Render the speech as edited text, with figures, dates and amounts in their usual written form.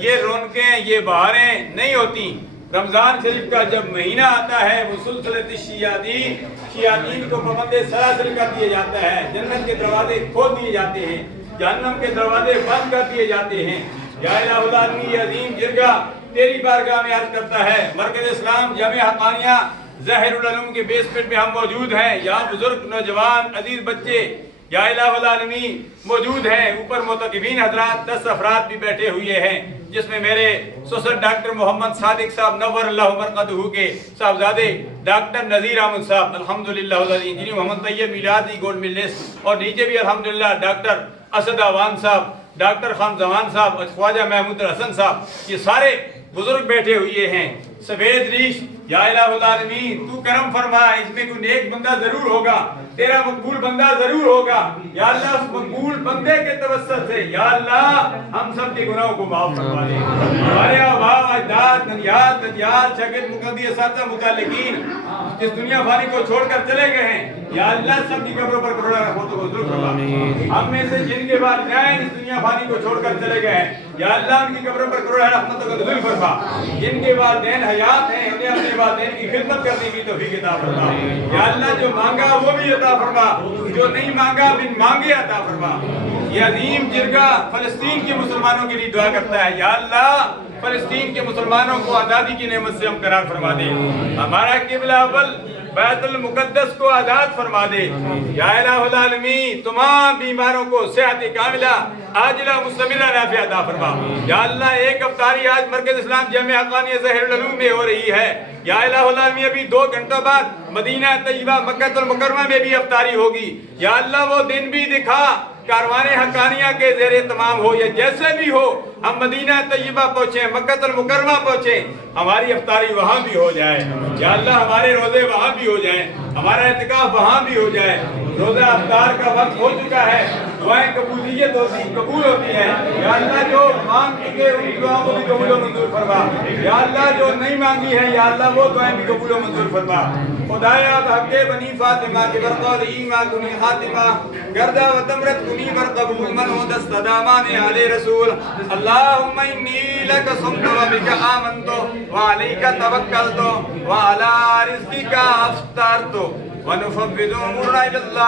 یہ رونقیں یہ بہاریں نہیں ہوتی۔ رمضان شریف کا جب مہینہ آتا ہے وہ سلسلۃ الشیاطین کو پابند سلاسل کر دیا جاتا ہے، جنت کے دروازے کھول دیے جاتے ہیں، جہنم کے دروازے بند کر دیے جاتے ہیں۔ یا الہ العالمین یہ عظیم جرگہ تیری بارگاہ میں عرض کرتا ہے، مرکز اسلام جامعہ حقانیہ ظاہر العلوم کے بیسمنٹ میں ہم موجود ہیں۔ یہاں بزرگ نوجوان عزیز بچے یا الہ العالمین موجود ہیں۔ اوپر معتکفین حضرات 10 افراد بھی بیٹھے ہوئے ہیں، جس میں میرے سسر ڈاکٹر محمد صادق صاحب نور اللہ مرقدہ کے صاحبزادے ڈاکٹر نذیر احمد صاحب الحمدللہ انجینئر محمد طیب میلادی گولڈ میڈلسٹ، اور نیچے بھی الحمدللہ ڈاکٹر اسد اعوان صاحب، ڈاکٹر خان زمان صاحب اور خواجہ محمود الحسن صاحب، یہ سارے بزرگ بیٹھے ہوئے ہیں۔ سفید ریش یا الہ العالمین تو کرم فرما، اس میں کوئی نیک بندہ ضرور ہوگا، تیرا مقبول بندہ ضرور ہوگا۔ یا اللہ اس مقبول بندے کے توسط سے یا اللہ ہم سب کے گناہوں کو معاف فرما دے۔ ہمارے آباء اجداد ننیال دجال شاگرد مقدس اساتذہ متعلقین اس دنیا فانی کو چھوڑ کر چلے گئے ہیں، یا اللہ سب کی قبروں پر کروڑا رحمتوں کو ضرور فرما۔ ہم میں سے جن کے والدین اس دنیا فانی کو چھوڑ کر چلے گئے ہیں، یا اللہ ان کی قبروں پر کروڑا رحمتوں کو ضرور فرما۔ جن کے والدین حیات ہیں انہیں اپنے والدین کی خدمت کرنے کی توفیق عطا فرما۔ یا اللہ جو مانگا وہ بھی عطا فرما، جو نہیں مانگا بن مانگے عطا فرما۔ یہ عظیم جرگہ فلسطین کے مسلمانوں کے لیے دعا کرتا ہے، یا اللہ فلسطین کے مسلمانوں کو آزادی کی نعمت سے ہمکنار فرما دے، ہمارا قبلہ اول بیت المقدس کو آزاد فرما دے۔ یا الہ العالمین تمام بیماروں کو صحت کاملہ عاجلہ مستمرہ نافع عطا فرما۔ یا اللہ ایک افطاری آج مرکز اسلام جامعہ حقانیہ ظاہر العلوم میں ہو رہی ہے، یا الہ العالمین ابھی 2 گھنٹوں بعد مدینہ طیبہ مکہ المکرمہ میں بھی افطاری ہوگی۔ یا اللہ وہ دن بھی دکھا کاروان حقانیہ کے زیر اہتمام ہو یا جیسے بھی ہو، ہم مدینہ طیبہ پہنچیں، مکہ المکرمہ پہنچیں، ہماری افطاری وہاں بھی ہو جائے۔ یا اللہ ہمارے روزے وہاں بھی ہو جائیں، ہمارا اعتکاف وہاں بھی ہو جائے۔ روزہ افطار کا وقت ہو چکا ہے، دعائیں قبول ہوتی ہیں۔ یا اللہ جو مانگ چکے ان دعاؤں کو بھی قبول و منظور فرما۔ یا اللہ جو نہیں مانگی ہے یا اللہ وہ دعائیں بھی قبول و منظور فرما۔ خدایا بحق بنی فاطمہ کے برقول ایمان کنی خاتمہ گردہ و تمرت کنی برقبول من ہو دست دامان علی رسول۔ اللہم انی لک صمت و بک آمنت و علیک توکلت و علی رزقک افطرت و نفوض امورنا الی اللہ۔